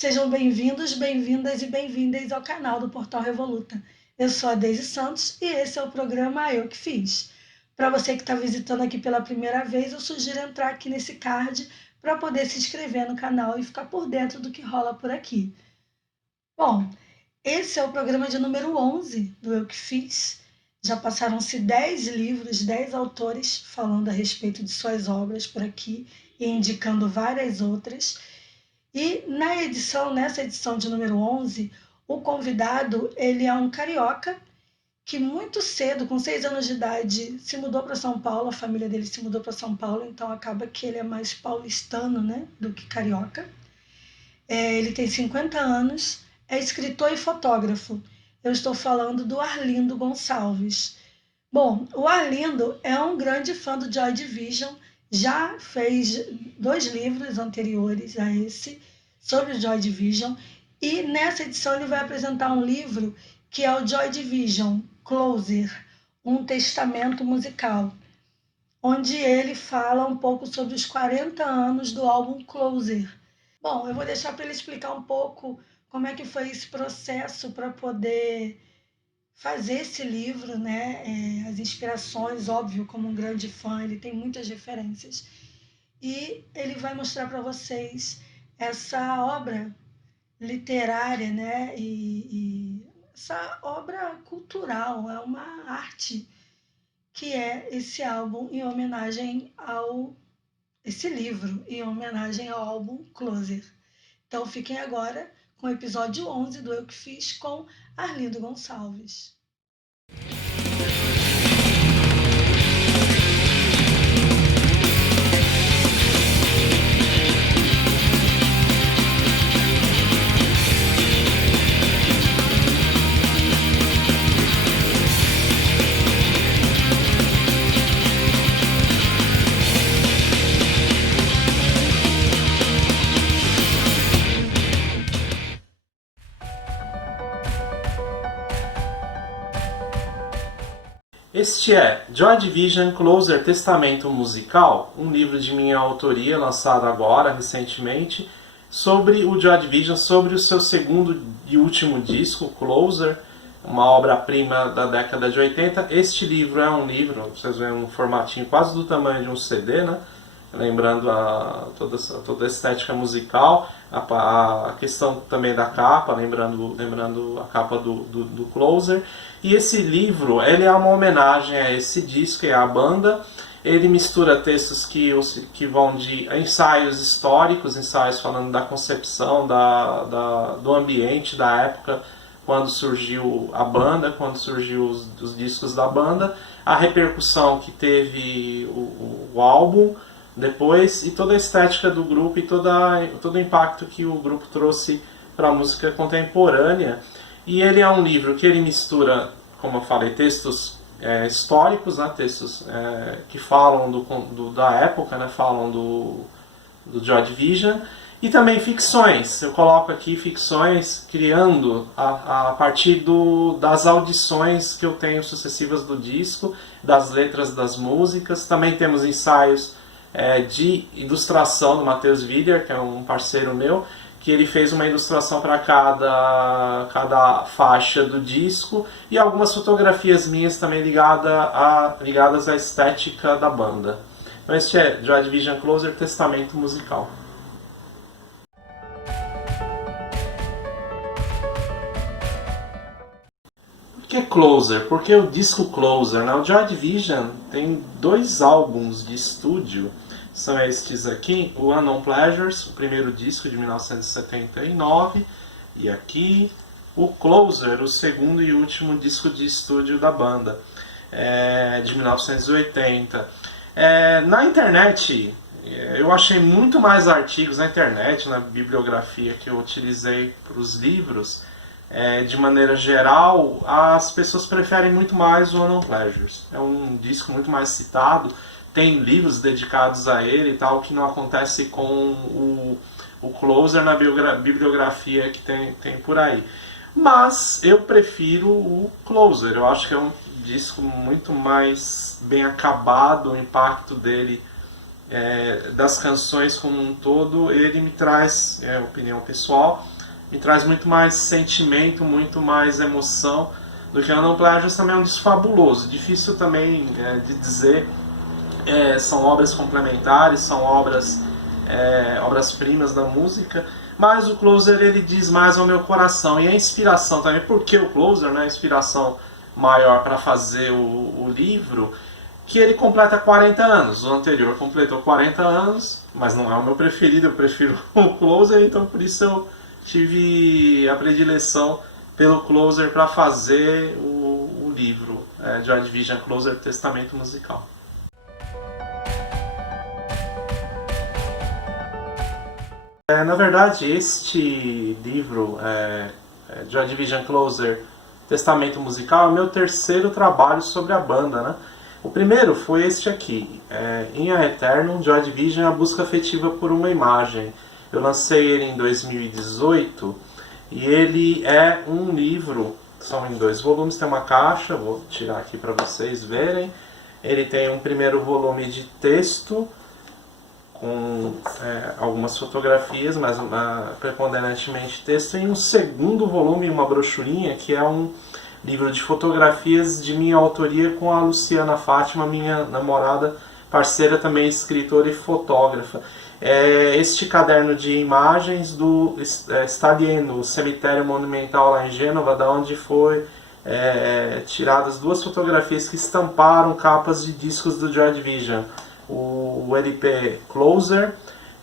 Sejam bem-vindos, bem-vindas e bem-vindas ao canal do Portal Revoluta. Eu sou a Deise Santos e esse é o programa Eu Que Fiz. Para você que está visitando aqui pela primeira vez, eu sugiro entrar aqui nesse card para poder se inscrever no canal e ficar por dentro do que rola por aqui. Bom, esse é o programa de número 11 do Eu Que Fiz. Já passaram-se 10 livros, 10 autores falando a respeito de suas obras por aqui e indicando várias outras. E nessa edição de número 11, o convidado ele é um carioca que muito cedo, com 6 anos de idade, se mudou para São Paulo, a família dele se mudou para São Paulo, então acaba que ele é mais paulistano, né, do que carioca. Ele tem 50 anos, é escritor e fotógrafo. Eu estou falando do Arlindo Gonçalves. Bom, o Arlindo é um grande fã do Joy Division, já fez 2 livros anteriores a esse sobre o Joy Division, e nessa edição ele vai apresentar um livro que é o Joy Division Closer, um testamento musical, onde ele fala um pouco sobre os 40 anos do álbum Closer. Bom, eu vou deixar para ele explicar um pouco como é que foi esse processo para poder fazer esse livro, né? As inspirações, óbvio, como um grande fã, ele tem muitas referências. E ele vai mostrar para vocês essa obra literária, né? E essa obra cultural, é uma arte que é esse álbum em homenagem ao esse livro em homenagem ao álbum Closer. Então fiquem agora com o episódio 11 do Eu Que Fiz com Arlindo Gonçalves. Este é Joy Division Closer Testamento Musical, um livro de minha autoria, lançado agora, recentemente, sobre o Joy Division, sobre o seu segundo e último disco, Closer, uma obra-prima da década de 80. Este livro é um livro, vocês veem um formatinho quase do tamanho de um CD, né? Lembrando toda a estética musical, a questão também da capa, lembrando a capa do Closer. E esse livro, ele é uma homenagem a esse disco e à banda. Ele mistura textos que vão de ensaios históricos, ensaios falando da concepção, do ambiente, da época, quando surgiu a banda, quando surgiu os discos da banda, a repercussão que teve o álbum depois, e toda a estética do grupo e todo o impacto que o grupo trouxe para a música contemporânea. E ele é um livro que ele mistura, como eu falei, textos históricos, né, textos que falam da época, né, falam do Joy Division, e também ficções. Eu coloco aqui ficções criando a partir das audições que eu tenho sucessivas do disco, das letras das músicas. Também temos ensaios de ilustração do Matheus Wider, que é um parceiro meu, que ele fez uma ilustração para cada faixa do disco, e algumas fotografias minhas também ligadas à estética da banda. Então este é Joy Division Closer, Testamento Musical. Por que Closer? Porque o disco Closer, né? O Joy Division tem 2 álbuns de estúdio, são estes aqui, o Unknown Pleasures, o primeiro disco de 1979, e aqui o Closer, o segundo e último disco de estúdio da banda, de 1980. Na internet, eu achei muito mais artigos na internet, na bibliografia que eu utilizei para os livros. De maneira geral, as pessoas preferem muito mais o Unknown Pleasures. É um disco muito mais citado, tem livros dedicados a ele e tal, que não acontece com o Closer na bibliografia que tem por aí. Mas eu prefiro o Closer, eu acho que é um disco muito mais bem acabado, o impacto dele das canções como um todo, ele me traz, opinião pessoal, me traz muito mais sentimento, muito mais emoção do que Unknown Pleasures. Também é um disco fabuloso, difícil também de dizer, são obras complementares, são obras-primas da música, mas o Closer ele diz mais ao meu coração, e a inspiração também, porque o Closer, né, a inspiração maior para fazer o livro, que ele completa 40 anos. O anterior completou 40 anos, mas não é o meu preferido, eu prefiro o Closer, então por isso eu tive a predileção pelo Closer para fazer o livro Joy Division Closer, Testamento Musical. Na verdade, este livro, Joy Division Closer, Testamento Musical, é o meu terceiro trabalho sobre a banda, né? O primeiro foi este aqui, In a Eternum, Joy Division, a busca afetiva por uma imagem. Eu lancei ele em 2018 e ele é um livro, são em 2 volumes, tem uma caixa, vou tirar aqui para vocês verem. Ele tem um primeiro volume de texto, com algumas fotografias, mas preponderantemente texto, e um segundo volume, uma brochurinha, que é um livro de fotografias de minha autoria com a Luciana Fátima, minha namorada, parceira também, escritora e fotógrafa. Este caderno de imagens está ali no cemitério monumental lá em Gênova, da onde foi tiradas 2 fotografias que estamparam capas de discos do Joy Division, o LP Closer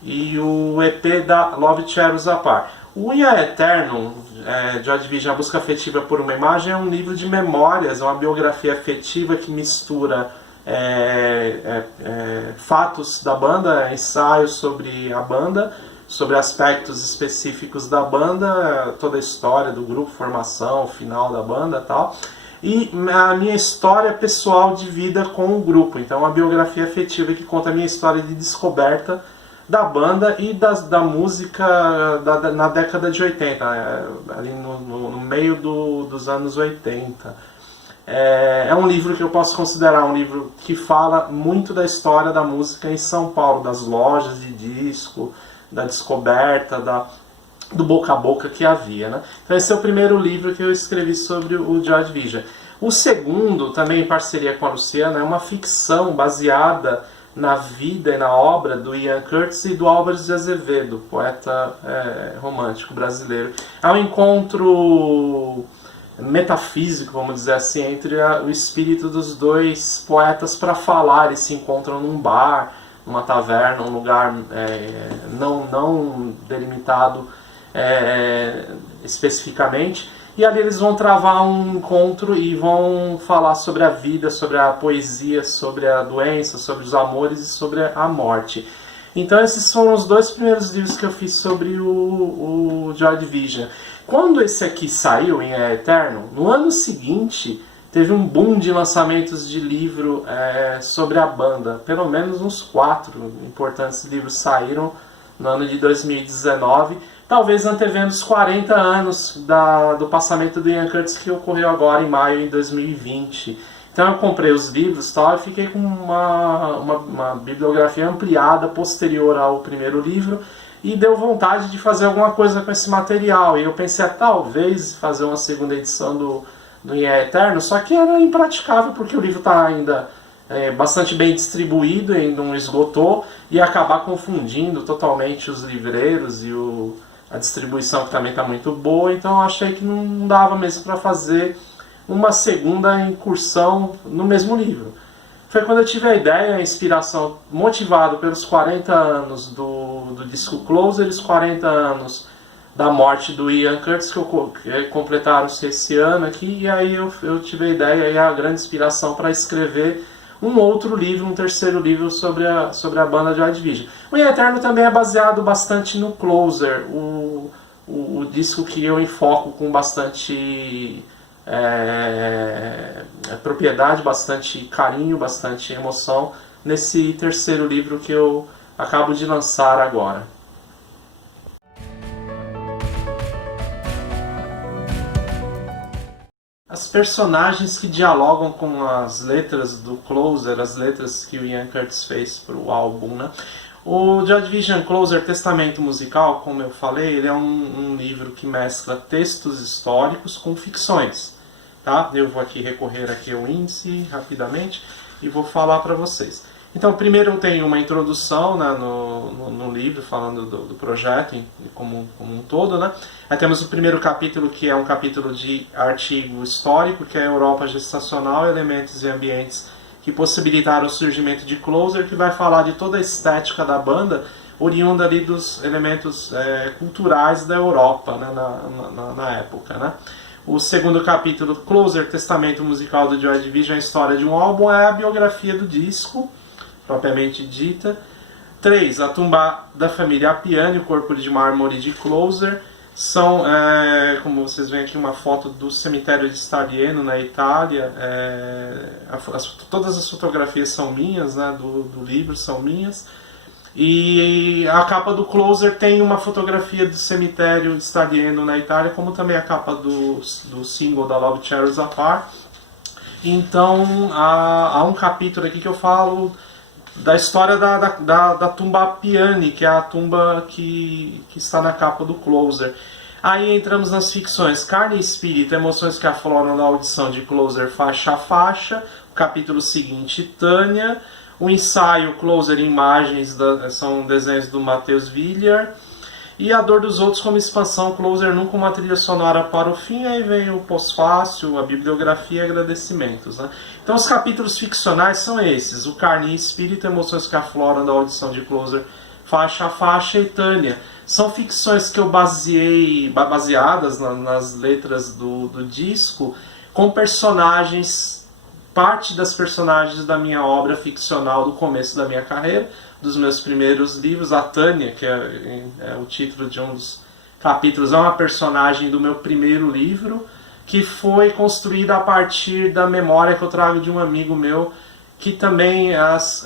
e o EP da Love Shadows Apart. O In a Eternum, Joy Division, a busca afetiva por uma imagem, é um livro de memórias, uma biografia afetiva que mistura fatos da banda, ensaios sobre a banda, sobre aspectos específicos da banda, toda a história do grupo, formação, final da banda e tal, e a minha história pessoal de vida com o grupo. Então, uma biografia afetiva que conta a minha história de descoberta da banda e da música na década de 80, ali no meio dos anos 80. É um livro que eu posso considerar um livro que fala muito da história da música em São Paulo, das lojas de disco, da descoberta, do boca a boca que havia, né? Então esse é o primeiro livro que eu escrevi sobre o Joy Division. O segundo, também em parceria com a Luciana, é uma ficção baseada na vida e na obra do Ian Curtis e do Álvares de Azevedo, poeta romântico brasileiro. É um encontro metafísico, vamos dizer assim, entre o espírito dos 2 poetas para falar. Eles se encontram num bar, numa taverna, um lugar não delimitado especificamente, e ali eles vão travar um encontro e vão falar sobre a vida, sobre a poesia, sobre a doença, sobre os amores e sobre a morte. Então esses foram os 2 primeiros livros que eu fiz sobre o Joy Division. Quando esse aqui saiu, em Eterno, no ano seguinte teve um boom de lançamentos de livro sobre a banda. Pelo menos uns 4 importantes livros saíram no ano de 2019, talvez antevendo os 40 anos do passamento do Ian Curtis, que ocorreu agora em maio de 2020. Então eu comprei os livros e fiquei com uma bibliografia ampliada posterior ao primeiro livro, e deu vontade de fazer alguma coisa com esse material. E eu pensei talvez fazer uma segunda edição do Ian Eterno, só que era impraticável porque o livro está ainda bastante bem distribuído, ainda não esgotou, e acabar confundindo totalmente os livreiros e a distribuição, que também está muito boa. Então eu achei que não dava mesmo para fazer uma segunda incursão no mesmo livro. Foi quando eu tive a ideia, a inspiração, motivado pelos 40 anos do disco Closer, os 40 anos da morte do Ian Curtis, que completaram-se esse ano aqui, e aí eu tive a ideia e a grande inspiração para escrever um outro livro, um terceiro livro sobre a banda Joy Division. O Ian Eterno também é baseado bastante no Closer, o disco que eu enfoco com bastante propriedade, bastante carinho, bastante emoção, nesse terceiro livro que eu acabo de lançar agora. as personagens que dialogam com as letras do Closer, as letras que o Ian Curtis fez para o álbum, né? O Joy Division Closer, Testamento Musical, como eu falei, ele é um livro que mescla textos históricos com ficções. Tá? Eu vou aqui recorrer aqui ao índice rapidamente e vou falar para vocês. Então, primeiro tem uma introdução, né, no livro, falando do projeto como um todo. Né? Aí temos o primeiro capítulo, que é um capítulo de artigo histórico, que é a Europa gestacional, elementos e ambientes que possibilitaram o surgimento de Closer, que vai falar de toda a estética da banda, oriunda ali dos elementos culturais da Europa, né, na época. Né? O segundo capítulo, Closer, Testamento Musical do Joy Division, a história de um álbum, é a biografia do disco, propriamente dita. 3. A tumba da família Appiani, o corpo de mármore de Closer. São, como vocês veem aqui, uma foto do cemitério de Stalieno, na Itália. Todas as fotografias são minhas, né, do livro são minhas. E a capa do Closer tem uma fotografia do cemitério de Stalieno, na Itália, como também a capa do single da Love Tears Apart. Então, há um capítulo aqui que eu falo da história da tumba Appiani, que é a tumba que está na capa do Closer. Aí entramos nas ficções Carne e Espírito, emoções que afloram na audição de Closer faixa a faixa. O capítulo seguinte, Tânia. O ensaio Closer, imagens, são desenhos do Matheus Villar. E A Dor dos Outros como expansão, Closer nunca uma trilha sonora para o fim. Aí vem o pós-fácil, a bibliografia e agradecimentos. Né? Então os capítulos ficcionais são esses: o Carne e Espírito, emoções que afloram da audição de Closer, faixa a faixa, e Tânia. São ficções que eu baseadas nas letras do disco, com personagens, parte das personagens da minha obra ficcional do começo da minha carreira, dos meus primeiros livros. A Tânia, que é o título de um dos capítulos, é uma personagem do meu primeiro livro, que foi construída a partir da memória que eu trago de um amigo meu, que também as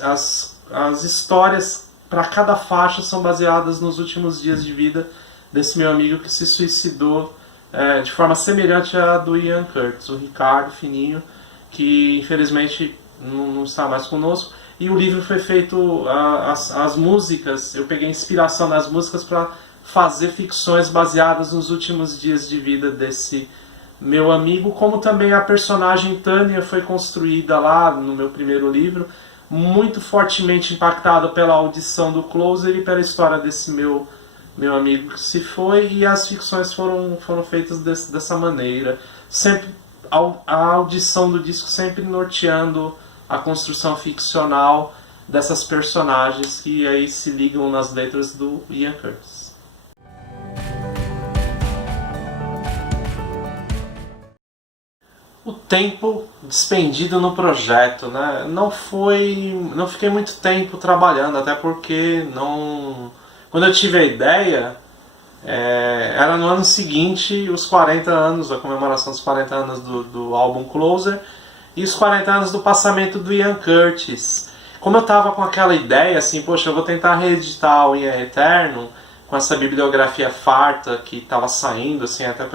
histórias para cada faixa são baseadas nos últimos dias de vida desse meu amigo que se suicidou de forma semelhante à do Ian Curtis, o Ricardo Fininho, que infelizmente não está mais conosco. E o livro foi feito, as músicas, eu peguei inspiração nas músicas para fazer ficções baseadas nos últimos dias de vida desse meu amigo, como também a personagem Tânia foi construída lá no meu primeiro livro, muito fortemente impactada pela audição do Closer e pela história desse meu amigo que se foi, e as ficções foram feitas dessa maneira, sempre a audição do disco sempre norteando a construção ficcional dessas personagens que aí se ligam nas letras do Ian Curtis. O tempo despendido no projeto, né? Não fiquei muito tempo trabalhando, até porque quando eu tive a ideia, era no ano seguinte os 40 anos, a comemoração dos 40 anos do álbum Closer, e os 40 anos do passamento do Ian Curtis. Como eu estava com aquela ideia, assim, poxa, eu vou tentar reeditar o Ian Eterno com essa bibliografia farta que estava saindo, assim, até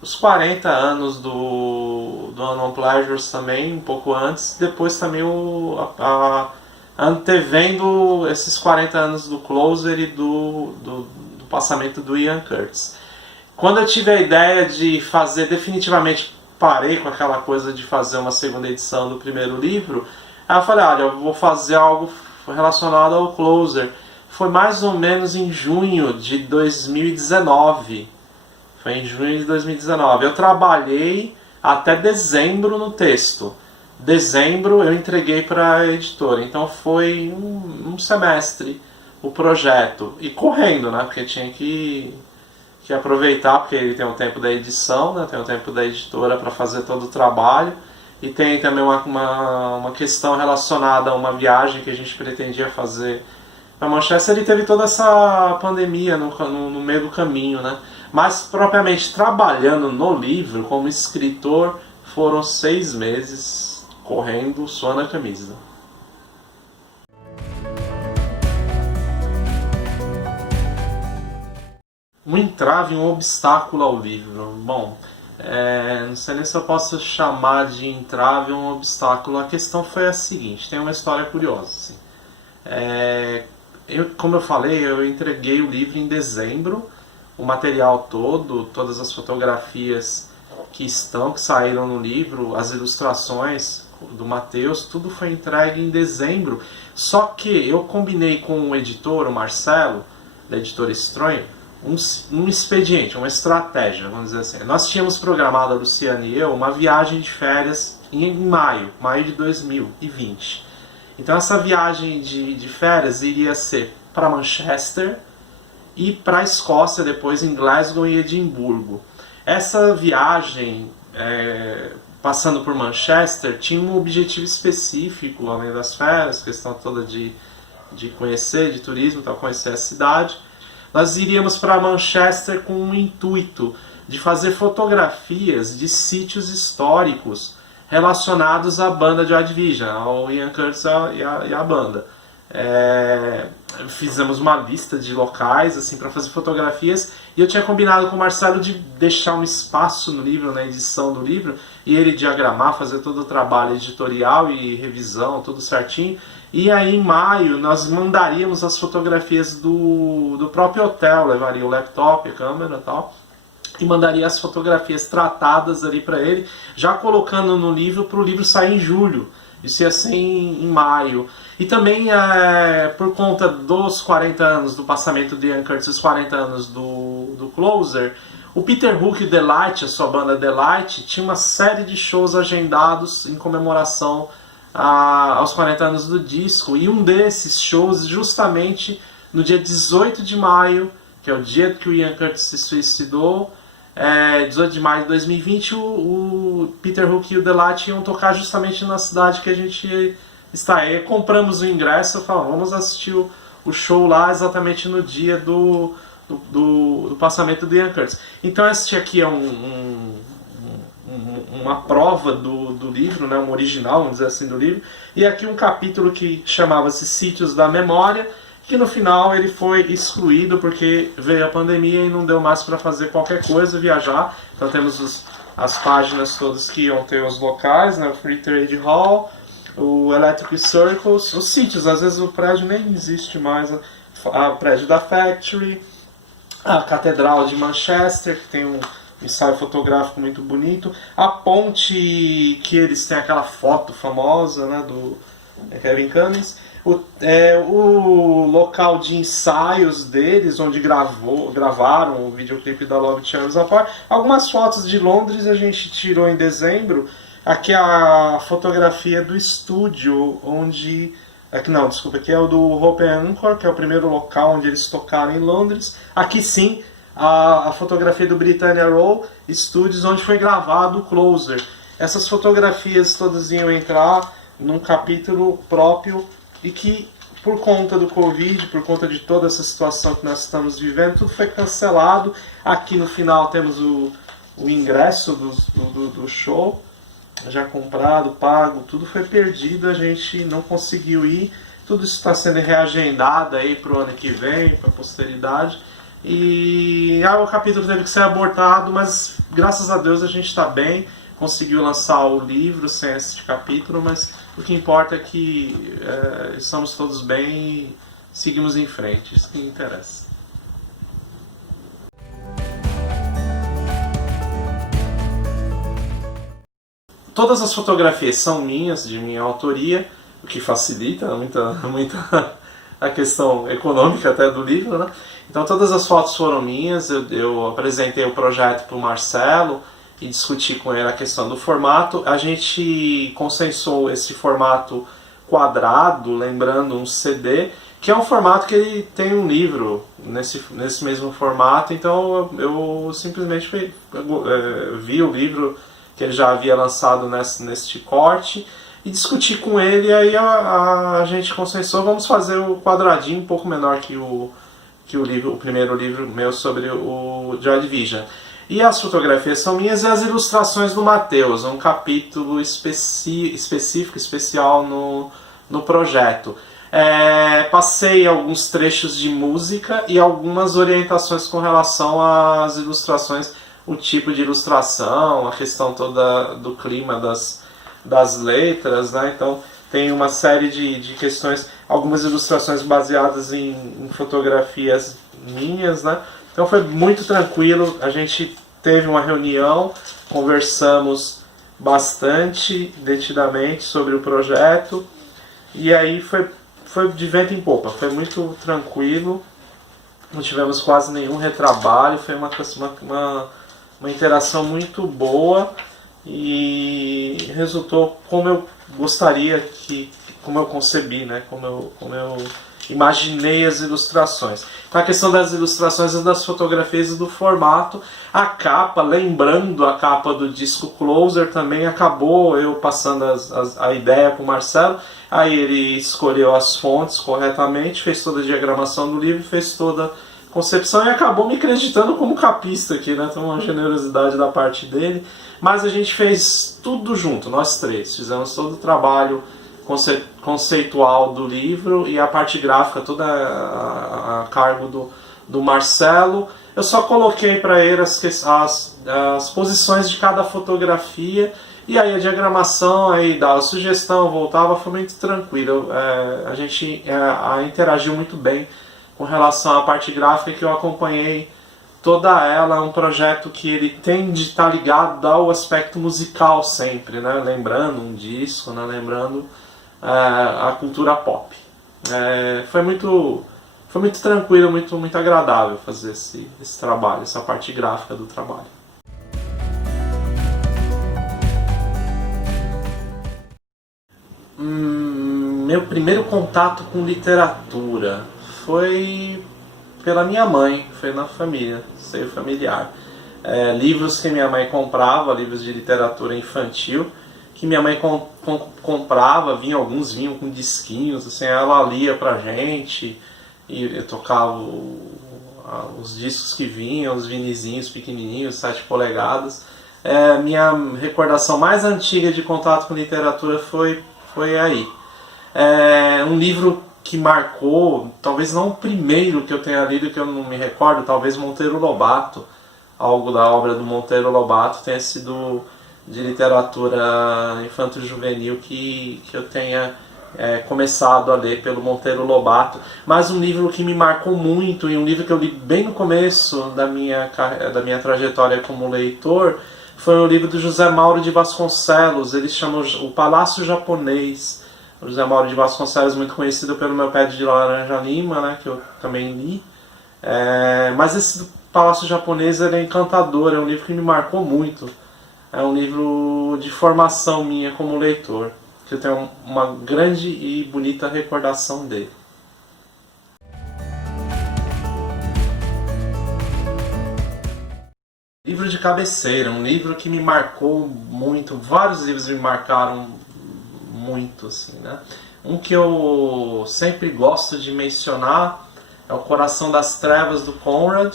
os 40 anos do Unknown Pleasures também, um pouco antes, depois também antevendo esses 40 anos do Closer e do passamento do Ian Curtis. Quando eu tive a ideia de fazer, definitivamente parei com aquela coisa de fazer uma segunda edição do primeiro livro, aí eu falei, olha, eu vou fazer algo relacionado ao Closer. Foi mais ou menos em junho de 2019. Foi em junho de 2019. Eu trabalhei até dezembro no texto. Dezembro eu entreguei para a editora. Então foi um semestre o projeto. E correndo, né? Porque tinha que aproveitar, porque ele tem o tempo da edição, né? Tem o tempo da editora para fazer todo o trabalho. E tem também uma questão relacionada a uma viagem que a gente pretendia fazer para Manchester. Ele teve toda essa pandemia no meio do caminho, né? Mas propriamente trabalhando no livro como escritor foram 6 meses correndo, suando a camisa. Um entrave, um obstáculo ao livro. Bom, Não sei nem se eu posso chamar de entrave ou um obstáculo. A questão foi a seguinte, tem uma história curiosa. Assim. Como eu falei, eu entreguei o livro em dezembro, o material todo, todas as fotografias que saíram no livro, as ilustrações do Matheus, tudo foi entregue em dezembro. Só que eu combinei com o editor, o Marcelo, da editora Estronho, um expediente, uma estratégia, vamos dizer assim. Nós tínhamos programado, a Luciana e eu, uma viagem de férias em maio de 2020. Então essa viagem de férias iria ser para Manchester e para a Escócia, depois em Glasgow e Edimburgo. Essa viagem, passando por Manchester, tinha um objetivo específico, além das férias, questão toda de conhecer, de turismo, conhecer a cidade. Nós iríamos para Manchester com o intuito de fazer fotografias de sítios históricos relacionados à banda de Joy Division, ao Ian Curtis e à banda. Fizemos uma lista de locais assim, para fazer fotografias, e eu tinha combinado com o Marcelo de deixar um espaço no livro, na edição do livro, e ele diagramar, fazer todo o trabalho editorial e revisão, tudo certinho. E aí em maio nós mandaríamos as fotografias do próprio hotel, levaria o laptop, a câmera e tal, e mandaria as fotografias tratadas ali para ele, já colocando no livro para o livro sair em julho. Isso ia ser em maio. E também por conta dos 40 anos do passamento de Ian Curtis, os 40 anos do Closer, o Peter Hook e o The Light, a sua banda The Light, tinha uma série de shows agendados em comemoração aos 40 anos do disco. E um desses shows, justamente no dia 18 de maio, que é o dia que o Ian Curtis se suicidou, 18 de maio de 2020, o Peter Hook e o The Light iam tocar justamente na cidade que a gente está. Aí compramos o ingresso e falamos, vamos assistir o show lá exatamente no dia do passamento do Ian Curtis. Então este aqui é uma prova do livro, né, um original, vamos dizer assim, do livro. E aqui um capítulo que chamava-se Sítios da Memória, que no final ele foi excluído porque veio a pandemia e não deu mais para fazer qualquer coisa, viajar. Então temos as páginas todas que iam ter os locais, né, o Free Trade Hall, o Electric Circles, os sítios, às vezes o prédio nem existe mais, o prédio da Factory, a Catedral de Manchester, que tem um ensaio fotográfico muito bonito, a ponte que eles têm aquela foto famosa, né, do Kevin Cummings, o local de ensaios deles, onde gravaram o videoclipe da Love Charms Apart. Algumas fotos de Londres a gente tirou em dezembro. Aqui é a fotografia do estúdio, onde... Aqui é o do Hope Anchor, que é o primeiro local onde eles tocaram em Londres. Aqui sim, a fotografia do Britannia Row Studios, onde foi gravado o Closer. Essas fotografias todas iam entrar num capítulo próprio, e que, por conta do Covid, por conta de toda essa situação que nós estamos vivendo, tudo foi cancelado. Aqui no final temos o ingresso do show, já comprado, pago, tudo foi perdido, a gente não conseguiu ir. Tudo isso está sendo reagendado aí para o ano que vem, para a posteridade. E o capítulo teve que ser abortado, mas graças a Deus a gente está bem, conseguiu lançar o livro sem esse capítulo, mas o que importa é que estamos todos bem e seguimos em frente, isso que interessa. Todas as fotografias são minhas, de minha autoria, o que facilita muito a questão econômica até do livro, né? Então todas as fotos foram minhas, eu apresentei o projeto para o Marcelo e discuti com ele a questão do formato. A gente consensou esse formato quadrado, lembrando um CD, que é um formato que ele tem um livro nesse mesmo formato. Então eu simplesmente vi o livro que ele já havia lançado neste corte e discuti com ele, e aí a gente consensou, vamos fazer o quadradinho um pouco menor que o primeiro livro meu sobre o Joy Division. E as fotografias são minhas e as ilustrações do Matheus, um capítulo especial no projeto. Passei alguns trechos de música e algumas orientações com relação às ilustrações o tipo de ilustração, a questão toda do clima das letras, né? Então tem uma série de questões, algumas ilustrações baseadas em fotografias minhas, né? Então foi muito tranquilo, a gente teve uma reunião, conversamos bastante detidamente sobre o projeto e aí foi de vento em popa, foi muito tranquilo, não tivemos quase nenhum retrabalho, foi uma interação muito boa e resultou como eu gostaria, como eu concebi, né? Como eu imaginei as ilustrações. Então a questão das ilustrações e das fotografias e do formato, a capa, lembrando a capa do disco Closer, também acabou eu passando a ideia para o Marcelo, aí ele escolheu as fontes corretamente, fez toda a diagramação do livro, fez toda a concepção e acabou me acreditando como capista aqui, né? Tem uma generosidade da parte dele, mas a gente fez tudo junto, nós três, fizemos todo o trabalho conceitual do livro e a parte gráfica toda a cargo do Marcelo. Eu só coloquei para ele as posições de cada fotografia e aí a diagramação, aí dava sugestão, voltava, foi muito tranquilo. A gente interagiu muito bem com relação à parte gráfica, que eu acompanhei toda ela. É um projeto que ele tem de estar ligado ao aspecto musical sempre, né? Lembrando um disco, né? Lembrando a cultura pop. Foi muito tranquilo, muito agradável fazer esse trabalho, essa parte gráfica do trabalho. Meu primeiro contato com literatura foi pela minha mãe, foi na família, seio familiar. Livros que minha mãe comprava, livros de literatura infantil, que minha mãe comprava, alguns vinham com disquinhos, assim, ela lia pra gente e eu tocava os discos que vinham, os vinizinhos pequenininhos, 7 polegadas. Minha recordação mais antiga de contato com literatura foi aí. Um livro que marcou, talvez não o primeiro que eu tenha lido, que eu não me recordo, talvez Monteiro Lobato, algo da obra do Monteiro Lobato tenha sido de literatura infanto-juvenil que eu tenha começado a ler pelo Monteiro Lobato. Mas um livro que me marcou muito, e um livro que eu li bem no começo da minha trajetória como leitor, foi o livro do José Mauro de Vasconcelos. Ele chama O Palácio Japonês. O José Mauro de Vasconcelos, muito conhecido pelo Meu Pé de Laranja Lima, né, que eu também li. Mas esse do Palácio Japonês ele é encantador, é um livro que me marcou muito. É um livro de formação minha como leitor, que eu tenho uma grande e bonita recordação dele. Livro de cabeceira, um livro que me marcou muito, vários livros me marcaram muito, assim, né? Um que eu sempre gosto de mencionar é O Coração das Trevas, do Conrad.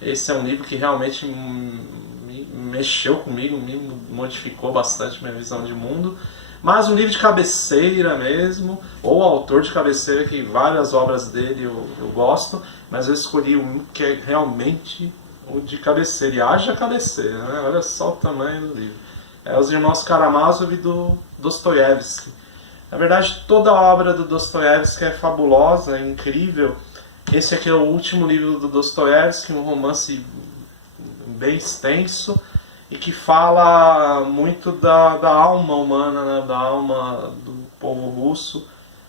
Esse é um livro que realmente me mexeu comigo, me modificou bastante minha visão de mundo. Mas um livro de cabeceira mesmo, ou autor de cabeceira, que várias obras dele eu gosto, mas eu escolhi um que é realmente o de cabeceira, e haja cabeceira, né? Olha só o tamanho do livro. Os Irmãos Karamazov e do Dostoiévski. Na verdade, toda a obra do Dostoiévski é fabulosa, é incrível. Esse aqui é o último livro do Dostoiévski, um romance bem extenso e que fala muito da alma humana, né? Da alma do povo russo,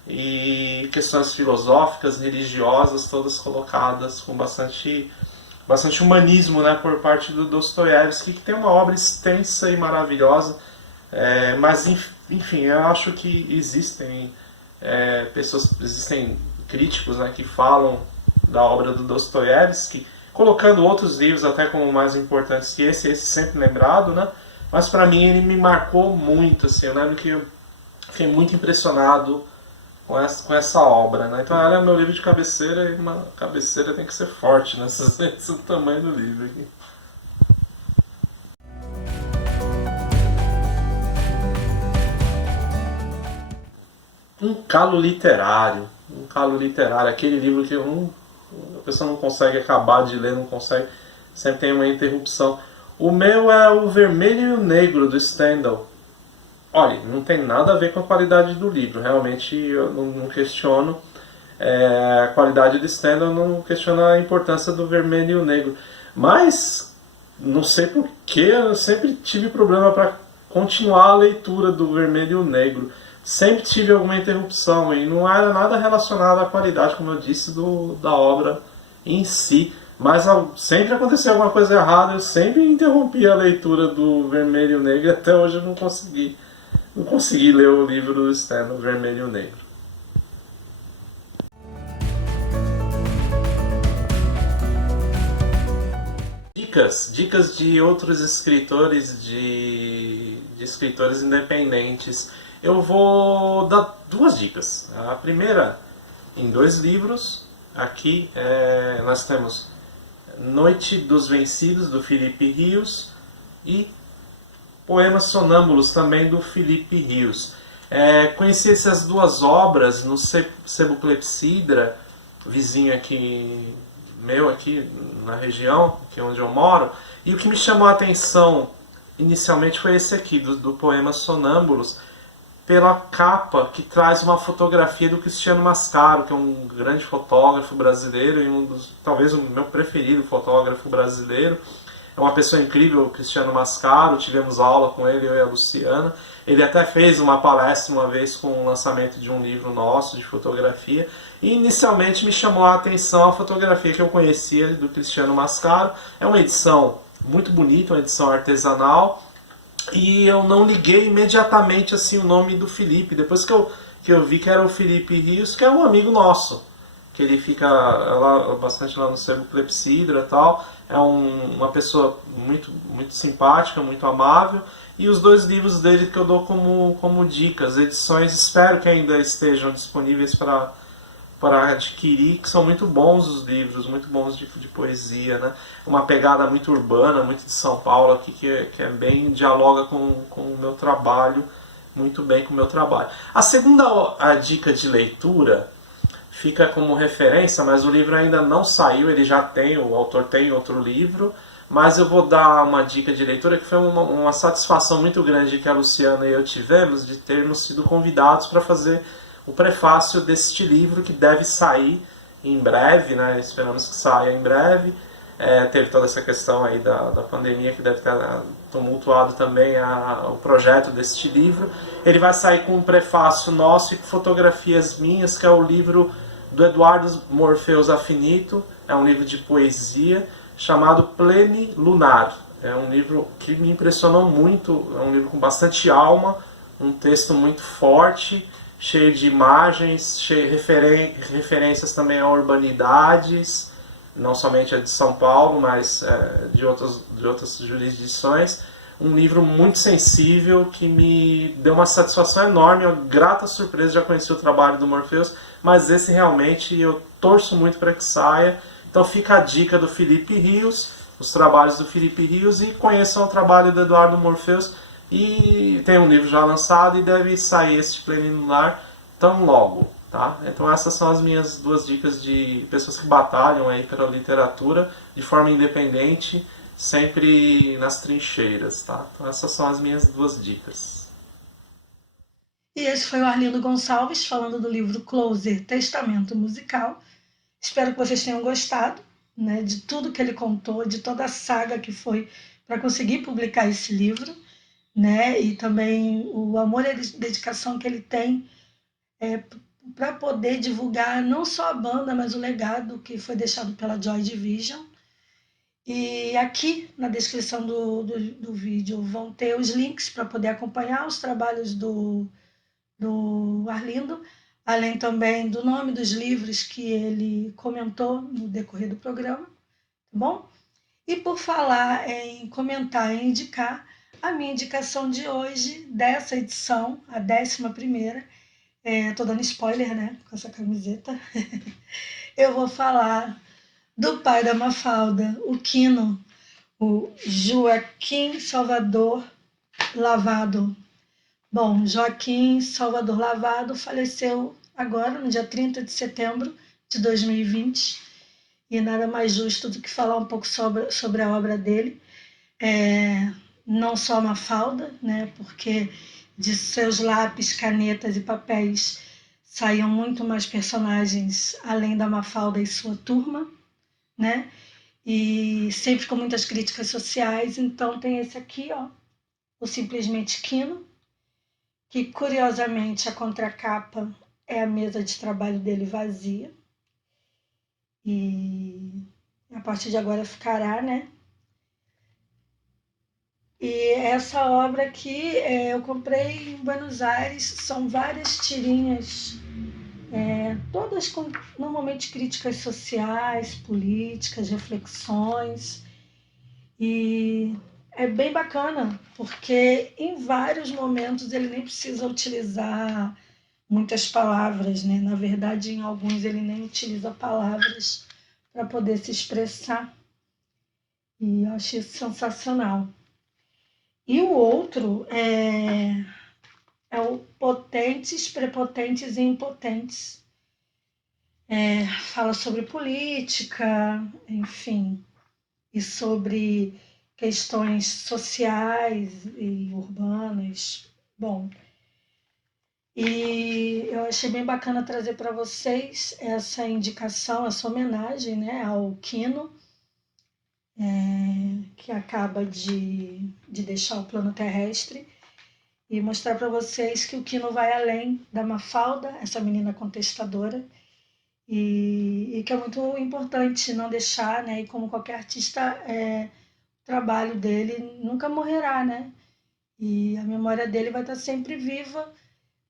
e questões filosóficas, religiosas, todas colocadas com bastante humanismo, né, por parte do Dostoiévski, que tem uma obra extensa e maravilhosa. Mas enfim, eu acho que existem existem críticos, né, que falam da obra do Dostoiévski, colocando outros livros até como mais importantes que esse sempre lembrado, né? Mas para mim ele me marcou muito, assim. Eu lembro que eu fiquei muito impressionado com essa obra, né? Então ela é meu livro de cabeceira, e uma cabeceira tem que ser forte, né? Esse é o tamanho do livro aqui. Um calo literário, aquele livro que a pessoa não consegue acabar de ler, não consegue, sempre tem uma interrupção. O meu é o Vermelho e o Negro, do Stendhal. Olha, não tem nada a ver com a qualidade do livro. Realmente eu não questiono a qualidade do Stendhal, não questiono a importância do Vermelho e o Negro. Mas, não sei porquê, eu sempre tive problema para continuar a leitura do Vermelho e o Negro. Sempre tive alguma interrupção e não era nada relacionado à qualidade, como eu disse, da obra em si. Mas sempre aconteceu alguma coisa errada, eu sempre interrompi a leitura do Vermelho e o Negro e até hoje eu não consegui ler o livro do Stendhal, Vermelho e o Negro. Dicas de outros escritores, de escritores independentes. Eu vou dar duas dicas. A primeira, em dois livros. Aqui nós temos Noite dos Vencidos, do Felipe Rios, e Poemas Sonâmbulos, também do Felipe Rios. Conheci essas duas obras no Sebo Clepsidra, vizinho aqui meu, aqui na região, que é onde eu moro, e o que me chamou a atenção inicialmente foi esse aqui, do Poemas Sonâmbulos, pela capa que traz uma fotografia do Cristiano Mascaro, que é um grande fotógrafo brasileiro e talvez o meu preferido fotógrafo brasileiro. É uma pessoa incrível, o Cristiano Mascaro, tivemos aula com ele, eu e a Luciana. Ele até fez uma palestra uma vez com o lançamento de um livro nosso de fotografia. E inicialmente me chamou a atenção a fotografia que eu conhecia do Cristiano Mascaro. É uma edição muito bonita, uma edição artesanal. E eu não liguei imediatamente assim o nome do Felipe. Depois que eu vi que era o Felipe Rios, que é um amigo nosso, que ele fica bastante lá no Sebo Clepsidra e tal. É uma pessoa muito, muito simpática, muito amável. E os dois livros dele que eu dou como dicas, edições, espero que ainda estejam disponíveis para adquirir, que são muito bons os livros, muito bons de poesia, né? Uma pegada muito urbana, muito de São Paulo aqui, que é bem, dialoga com o meu trabalho, muito bem com o meu trabalho. A segunda dica de leitura fica como referência, mas o livro ainda não saiu, ele já tem, o autor tem outro livro, mas eu vou dar uma dica de leitura que foi uma satisfação muito grande que a Luciana e eu tivemos de termos sido convidados para fazer o prefácio deste livro, que deve sair em breve, né? Esperamos que saia em breve. Teve toda essa questão aí da pandemia que deve ter tumultuado também o projeto deste livro. Ele vai sair com um prefácio nosso e com fotografias minhas, que é o livro do Eduardo Morpheus Affinito, é um livro de poesia chamado Pleni Lunar. É um livro que me impressionou muito, é um livro com bastante alma, um texto muito forte, cheio de imagens, cheio de referências também a urbanidades, não somente a de São Paulo, mas de outras jurisdições. Um livro muito sensível que me deu uma satisfação enorme, uma grata surpresa. Já conheci o trabalho do Morpheus, mas esse realmente eu torço muito para que saia. Então fica a dica do Felipe Rios, os trabalhos do Felipe Rios, e conheçam o trabalho do Eduardo Morpheus. E tem um livro já lançado e deve sair este preliminar tão logo, tá? Então essas são as minhas duas dicas de pessoas que batalham aí pela literatura de forma independente, sempre nas trincheiras, tá? Então essas são as minhas duas dicas. E esse foi o Arlindo Gonçalves falando do livro Closer, Testamento Musical. Espero que vocês tenham gostado, né, de tudo que ele contou, de toda a saga que foi para conseguir publicar esse livro, né, e também o amor e a dedicação que ele tem para poder divulgar não só a banda, mas o legado que foi deixado pela Joy Division. E aqui na descrição do vídeo vão ter os links para poder acompanhar os trabalhos do Arlindo, além também do nome dos livros que ele comentou no decorrer do programa, tá bom? E por falar em comentar e indicar, a minha indicação de hoje, dessa edição, a 11ª, tô dando spoiler, né, com essa camiseta, eu vou falar do pai da Mafalda, o Quino, o Joaquim Salvador Lavado. Bom, Joaquim Salvador Lavado faleceu agora, no dia 30 de setembro de 2020, e nada mais justo do que falar um pouco sobre a obra dele. Não só Mafalda, né? Porque de seus lápis, canetas e papéis saíam muito mais personagens além da Mafalda e sua turma, né? E sempre com muitas críticas sociais. Então tem esse aqui, ó, o Simplesmente Quino, que curiosamente a contracapa é a mesa de trabalho dele vazia. E a partir de agora ficará, né? E essa obra aqui eu comprei em Buenos Aires, são várias tirinhas, todas com normalmente críticas sociais, políticas, reflexões. E é bem bacana, porque em vários momentos ele nem precisa utilizar muitas palavras, né? Na verdade, em alguns ele nem utiliza palavras para poder se expressar. E eu achei isso sensacional. E o outro é o Potentes, Prepotentes e Impotentes. Fala sobre política, enfim, e sobre questões sociais e urbanas. Bom, e eu achei bem bacana trazer para vocês essa indicação, essa homenagem, né, ao Quino, que acaba de deixar o plano terrestre, e mostrar para vocês que o Quino vai além da Mafalda, essa menina contestadora, e que é muito importante não deixar, né, e como qualquer artista, o trabalho dele nunca morrerá, né? E a memória dele vai estar sempre viva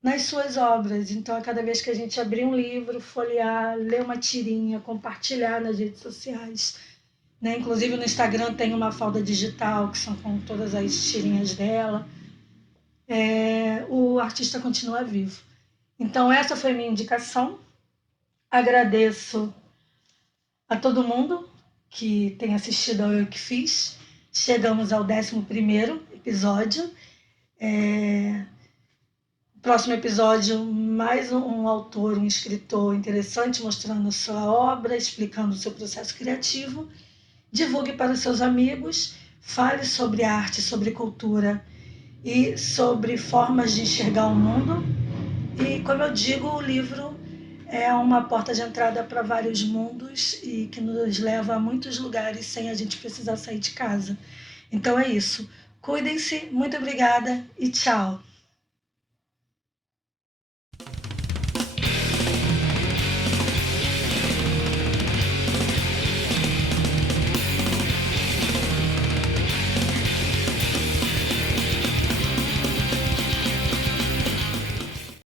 nas suas obras. Então, a cada vez que a gente abrir um livro, folhear, ler uma tirinha, compartilhar nas redes sociais, né? Inclusive no Instagram tem uma Mafalda Digital, que são com todas as tirinhas dela. O artista continua vivo. Então, essa foi a minha indicação. Agradeço a todo mundo que tem assistido ao Eu Que Fiz. Chegamos ao 11º episódio. Próximo episódio, mais um autor, um escritor interessante, mostrando a sua obra, explicando o seu processo criativo. Divulgue para os seus amigos, fale sobre arte, sobre cultura e sobre formas de enxergar o mundo. E, como eu digo, o livro é uma porta de entrada para vários mundos e que nos leva a muitos lugares sem a gente precisar sair de casa. Então é isso. Cuidem-se, muito obrigada e tchau!